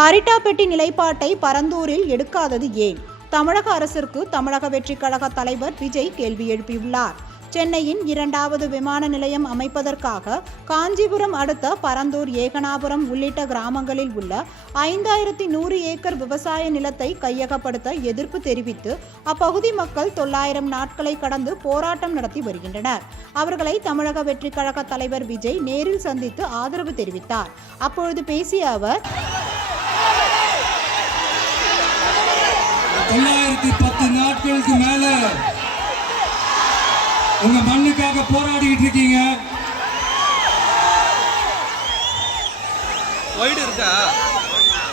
அரிட்டாப்பெட்டி நிலைப்பாட்டை பரந்தூரில் எடுக்காதது ஏன்? தமிழக அரசிற்கு தமிழக வெற்றிக் கழக தலைவர் விஜய் கேள்வி எழுப்பியுள்ளார். சென்னையின் 2வது விமான நிலையம் அமைப்பதற்காக காஞ்சிபுரம் அடுத்த பரந்தூர், ஏகனாபுரம் உள்ளிட்ட கிராமங்களில் உள்ள 5100 ஏக்கர் விவசாய நிலத்தை கையகப்படுத்த எதிர்ப்பு தெரிவித்து அப்பகுதி மக்கள் 900 நாட்களை கடந்து போராட்டம் நடத்தி வருகின்றனர். அவர்களை தமிழக வெற்றிக் கழக தலைவர் விஜய் நேரில் சந்தித்து ஆதரவு தெரிவித்தார். அப்பொழுது பேசிய அவர், 910 நாட்களுக்கு மேல உங்க மண்ணுக்காக போராடிட்டு இருக்கீங்க.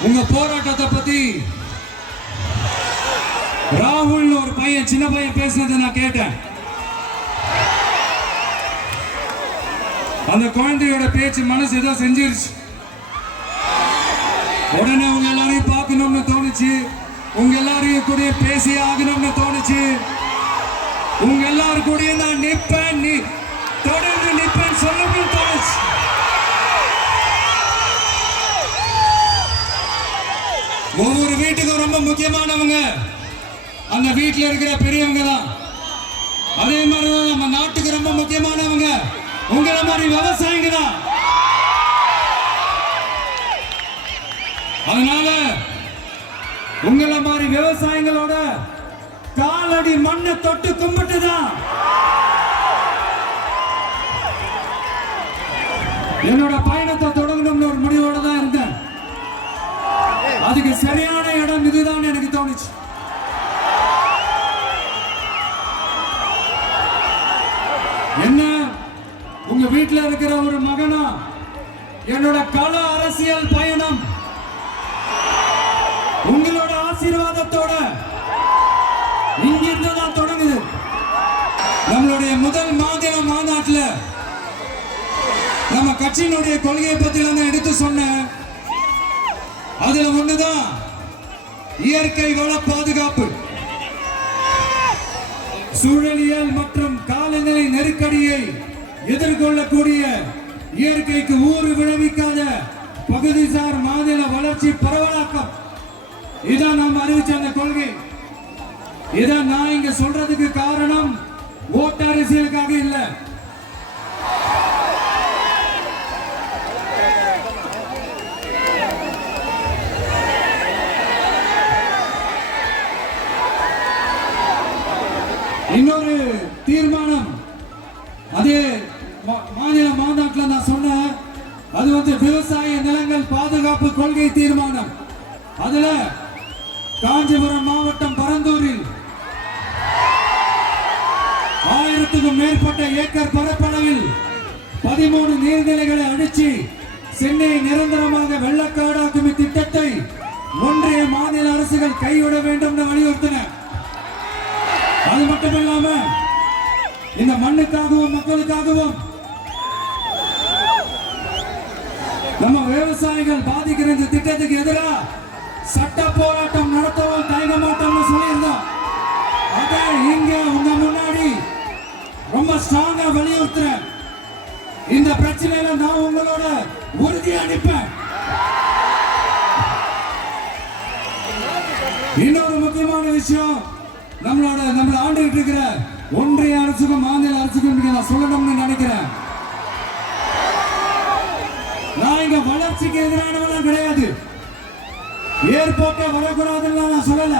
உங்க போராட்டத்தை பத்தி ராகுல் ஒரு பையன், சின்ன பையன் பேசினதை நான் கேட்டேன். அந்த குழந்தையோட பேச்சு மனசு ஏதோ செஞ்சிருச்சு. உடனே உங்க எல்லாரையும் பார்க்கணும்னு தோணுச்சு, உங்க எல்லாரையும் கூட பேசி ஆகணும்னு தோணுச்சு. உங்க எல்லாரும் கூட நான் நிப்பேன், தொடர்ந்து நிப்பேன் சொல்லணும்னு தோணுச்சு. ஒவ்வொரு வீட்டுக்கும் ரொம்ப முக்கியமானவங்க அந்த வீட்டில் இருக்கிற பெரியவங்க தான். அதே மாதிரிதான் நம்ம நாட்டுக்கு ரொம்ப முக்கியமானவங்க உங்களை மாதிரி விவசாயிங்க தான். அதனால உங்களை மாதிரி விவசாயிகளோட காலடி மண்ணை தொட்டு கும்பிட்டுதான் என்னோட பயணத்தை தொடங்கணும்னு ஒரு முடிவோட தான் இருந்தேன். அதுக்கு சரியான இடம் இதுதான் எனக்கு தோணுச்சு. என்ன, உங்க வீட்டில் இருக்கிற ஒரு மகனா என்னோட கள அரசியல் பயணம் உங்களோட ஆசீர்வாதத்தோட இங்கிருந்து தான் தொடங்குது. நம்மளுடைய முதல் மாநில மாநாட்டில் நம்ம கட்சியினுடைய கொள்கையை பத்தி எடுத்து சொன்னேன். அதுல ஒண்ணுதான் இயற்கை வள பாதுகாப்பு. சூழலியல் மற்றும் காலநிலை நெருக்கடியை எதிர்கொள்ளக்கூடிய இயற்கைக்கு ஊறு விளைவிக்காத பகுதிசார் மாநில வளர்ச்சி பரவலாக்கம். இதான் நாம் அறிவிச்ச அந்த கொள்கை. இதான் நான் இங்க சொல்றதுக்கு காரணம் ஓட்டு அரசியலுக்காக இல்ல. இன்னொரு தீர்மானம் அதே மாநில மாநாட்டில் நான் சொன்னேன். அது விவசாய நிலங்கள் பாதுகாப்பு கொள்கை தீர்மானம். அதுல காஞ்சிபுரம் மாவட்டம் பரந்தூரில் 1000க்கும் மேற்பட்ட ஏக்கர் பரப்பளவில் 13 நீர்நிலைகளை அடிச்சு சென்னையை நிரந்தரமாக வெள்ளக்காடாக்கும் திட்டத்தை ஒன்றிய மாநில அரசுகள் கைவிட வேண்டும் வலியுறுத்தின. அது மட்டுமில்லாம இந்த மண்ணுக்காகவும் மக்களுக்காகவும் நம்ம விவசாயிகள் பாதிக்கிற இந்த திட்டத்துக்கு எதிராக சட்ட போராட்டம் நடத்தவும் தயங்க மாட்டோம்னு சொல்லியிருந்தோம். அதை இங்க உங்க முன்னாடி ரொம்ப ஸ்ட்ராங்கா வலியுறுத்துறேன். இந்த பிரச்சனையில நான் உங்களோட உறுதியா நிற்பேன். இன்னொரு முக்கியமான விஷயம், நம்மள ஆண்டுகிட்டு இருக்கிற ஒன்றிய அரசுக்கும் மாநில அரசுக்கும் நான் சொல்லணும்னு நினைக்கிறேன். நான் இங்க வளர்ச்சிக்கு எதிரானவெல்லாம் கிடையாது. ஏர்போர்ட்டே வரக்கூடாதுன்னு நான் சொல்லல,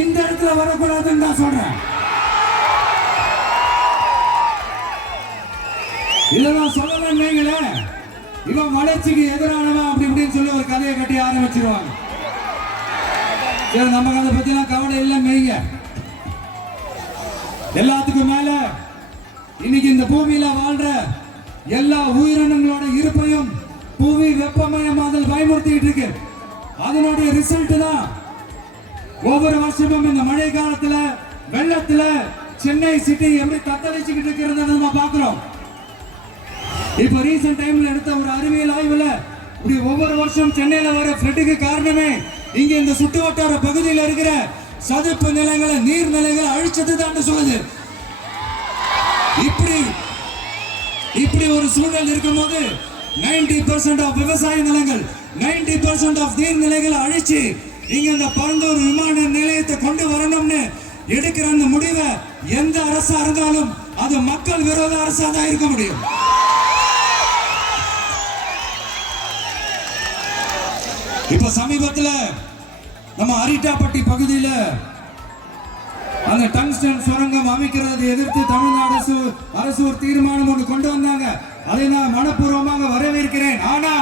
இந்த இடத்துல வரக்கூடாதுன்னு நான் சொல்றேன். இத நான் சொல்லலன்னு இவன் வளர்ச்சிக்கு எதிரானவன் அப்படி இப்படின்னு சொல்லி ஒரு கதையை கட்டி ஆரம்பிச்சிருவாங்க. நமக்கு அதை பத்தி எல்லாம் கவலை இல்லைங்க. எல்லாத்துக்கும் மேல இன்னைக்கு இந்த பூமியில வாழ்ற எல்லா உயிரினங்களோட இருப்பையும் புவி வெப்பமயமாதல் பயமுறுத்திட்டு இருக்கு. அதனுடைய ரிசல்ட் தான் ஒவ்வொரு வருஷமும் இந்த மழை காலத்துல வெள்ளத்துல சென்னை சிட்டி எப்படி தத்தளிச்சுக்கிட்டு இருக்கிறத நம்ம பார்க்கிறோம். இப்ப ரீசன்ட் டைம்ல எடுத்த ஒரு அறிவியல் ஆய்வுல இப்படி ஒவ்வொரு வருஷம் சென்னையில வர ஃப்ளட்டுக்கு காரணமே இங்க இந்த சுற்று வட்டார பகுதியில் இருக்கிற சதுப்பு நிலங்களை, நீர்நிலைகளை அழிச்சது தான் சொல்லுது. இப்படி ஒரு சூழல் இருக்கும்போது 90% ஆஃப் விவசாய நிலங்கள் 90% ஆஃப் நீர்நிலைகளை அழிச்சு இங்க இந்த பரந்தூர் விமான நிலையத்தை கொண்டு வரணும்னு எடுக்கிற அந்த முடிவை எந்த அரசா இருந்தாலும் அது மக்கள் விரோத அரசா தான் இருக்க முடியும். இப்ப சமீபத்துல நம்ம அரிட்டாப்பட்டி பகுதியில அந்த டங்ஸ்டன் சுரங்கம் அமைக்கிறதை எதிர்த்து தமிழ்நாடு அரசு ஒரு தீர்மானம் ஒன்று கொண்டு வந்தாங்க. அதை நான் மனப்பூர்வமாக வரவேற்கிறேன். ஆனா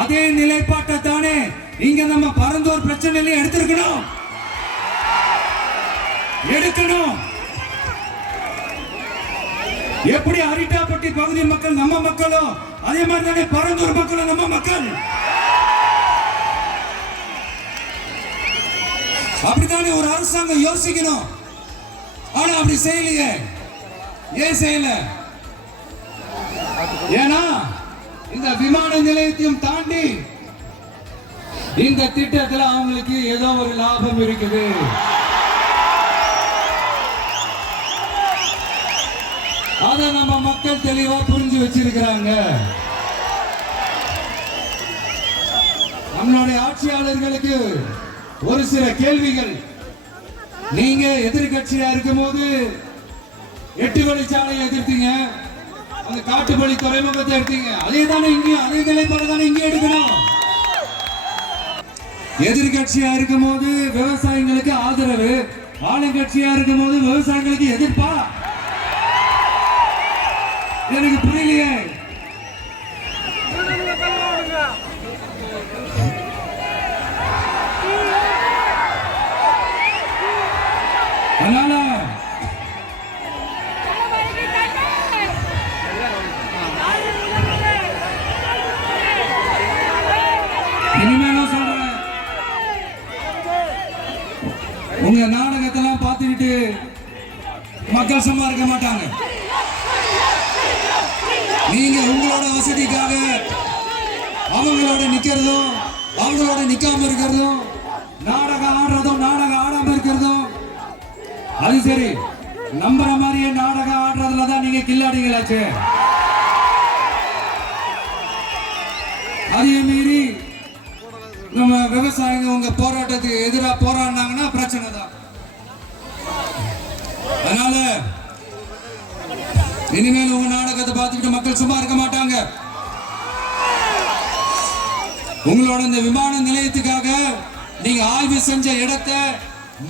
அதே நிலைப்பாட்டை தானே இங்க நம்ம பரந்தூர் பிரச்சனையில எடுக்கணும். எப்படி அரிட்டாப்பட்டி பகுதி மக்கள் நம்ம மக்களும் அதே மாதிரி தானே பரந்தூர் மக்களும் நம்ம மக்கள். அப்படித்தானே ஒரு அரசாங்கம் யோசிக்கணும். ஆனா அப்படி செய்யலையே. ஏன் செய்யல? ஏன்னா இந்த விமான நிலையத்தையும் தாண்டி இந்த திட்டத்தில் அவங்களுக்கு ஏதோ ஒரு லாபம் இருக்குது. அதை நம்ம மக்கள் தெளிவா புரிஞ்சு வச்சிருக்கிறாங்க. நம்மளுடைய ஆட்சியாளர்களுக்கு ஒரு சில கேள்விகள். நீங்க எதிர்கட்சியா இருக்கும் போது 8 வழிச்சாலையை எதிர்த்தீங்க, அந்த காட்டுப்பள்ளி துறைமுகத்தை எடுத்தீங்க. அதே தானே இங்கேயும் அதே நிலைப்பாடு தானே இங்கே எடுக்கணும். எதிர்கட்சியா இருக்கும் போது விவசாயிகளுக்கு ஆதரவு, ஆளுங்கட்சியா இருக்கும் போது விவசாயிகளுக்கு எதிர்ப்பா? எனக்கு புரியலையே. அதனால இனிமேலும் சொல்றேன், உங்க நாடகத்தெல்லாம் பார்த்துக்கிட்டு மக்கள் சும்மா இருக்க மாட்டாங்க. நீங்க உங்களோட வசதிக்காக அவங்களோட நிக்கிறதும் அவங்களோட நிக்காம இருக்கிறதும், நாடகம் ஆடுறதும் நாடகம் ஆடாம இருக்கிறதும், அது சரி. நம்புற மாதிரியே நாடகம் ஆடுறதுல தான் நீங்க கில்லாடிகளாச்சு. அதே மீறி நம்ம விவசாயிங்க உங்க போராட்டத்துக்கு எதிராக போராடினாங்கன்னா பிரச்சனை தான். அதனால இனிமேல் உங்க நாடகத்தை பார்த்துக்கிட்டு மக்கள் சும்மா இருக்க மாட்டாங்க. உங்களோட இந்த விமான நிலையத்துக்காக நீங்க ஆய்வு செஞ்ச இடத்தை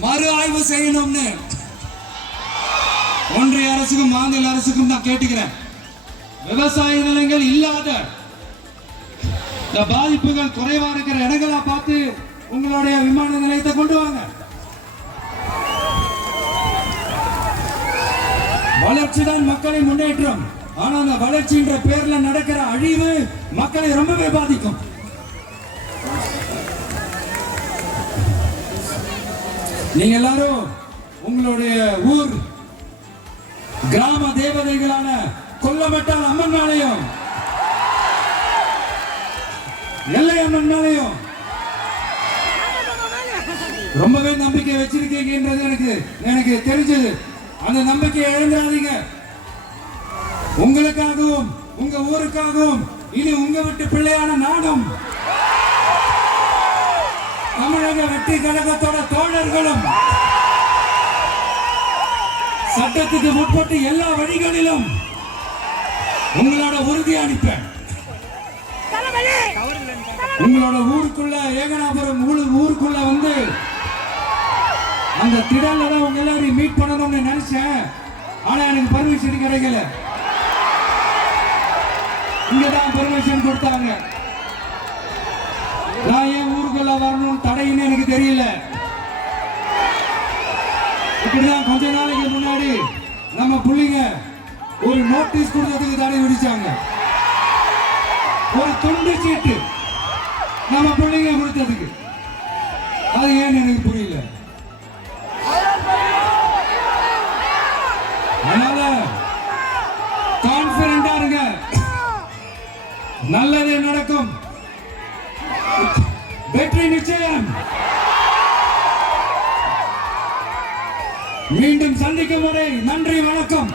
மறு ஆய்வு செய்யணும்னு ஒன்றிய அரசுக்கும் மாநில அரசுக்கும் நான் கேட்டுக்கிறேன். விவசாய நிலங்கள் இல்லாத இந்த பாதிப்புகள் குறைவா இருக்கிற இடங்களா பார்த்து உங்களுடைய விமான நிலையத்தை கொண்டு வாங்க. வளர்ச்சி தான் மக்களின் முன்னேற்றம். ஆனா அந்த வளர்ச்சின்ற பேர்ல நடக்கிற அழிவு மக்களை ரொம்பவே பாதிக்கும். நீங்க எல்லாரும் உங்களுடைய ஊர் கிராம தேவதைகளான கொல்லமட்டால் அம்மன் மேலையும் எல்லை அம்மன் மேலையும் ரொம்பவே நம்பிக்கை வச்சிருக்கீங்கன்றது எனக்கு தெரிஞ்சது. அந்த நம்பிக்கையை இழந்துடாதீங்க. உங்களுக்காகவும் உங்க ஊருக்காகவும் இனி உங்க வீட்டு பிள்ளையான நாடும் தமிழக வெற்றி கழகத்தோட தோழர்களும் சட்டத்துக்கு முற்பட்டு எல்லா வழிகளிலும் உங்களோட உறுதி அளிப்பேன். உங்களோட ஊருக்குள்ள ஏகனாபுரம் ஊருக்குள்ள வந்து அந்த திடல்ல தான் உங்க எல்லாரையும் மீட் பண்ணணும்னு நினைச்சேன். ஆனா எனக்கு பர்மிஷன் கிடைக்கல. இங்கதான் பர்மிஷன் கொடுத்தாங்க. நான் ஏன் ஊருக்குள்ள வரணும் தடைன்னு எனக்கு தெரியல. இப்படிதான் கொஞ்ச நாளைக்கு முன்னாடி நம்ம புள்ளிங்க ஒரு நோட்டீஸ் கொடுத்ததுக்கு தடை விதிச்சாங்க. ஒரு துண்டு சீட்டு நம்ம பிள்ளைங்க கொடுத்ததுக்கு. அது ஏன்னு எனக்கு புரியல. அதனால கான்பிடண்டா இருங்க, நல்லதே நடக்கும், வெற்றி நிச்சயம். மீண்டும் சந்திக்கும் வரை நன்றி, வணக்கம்.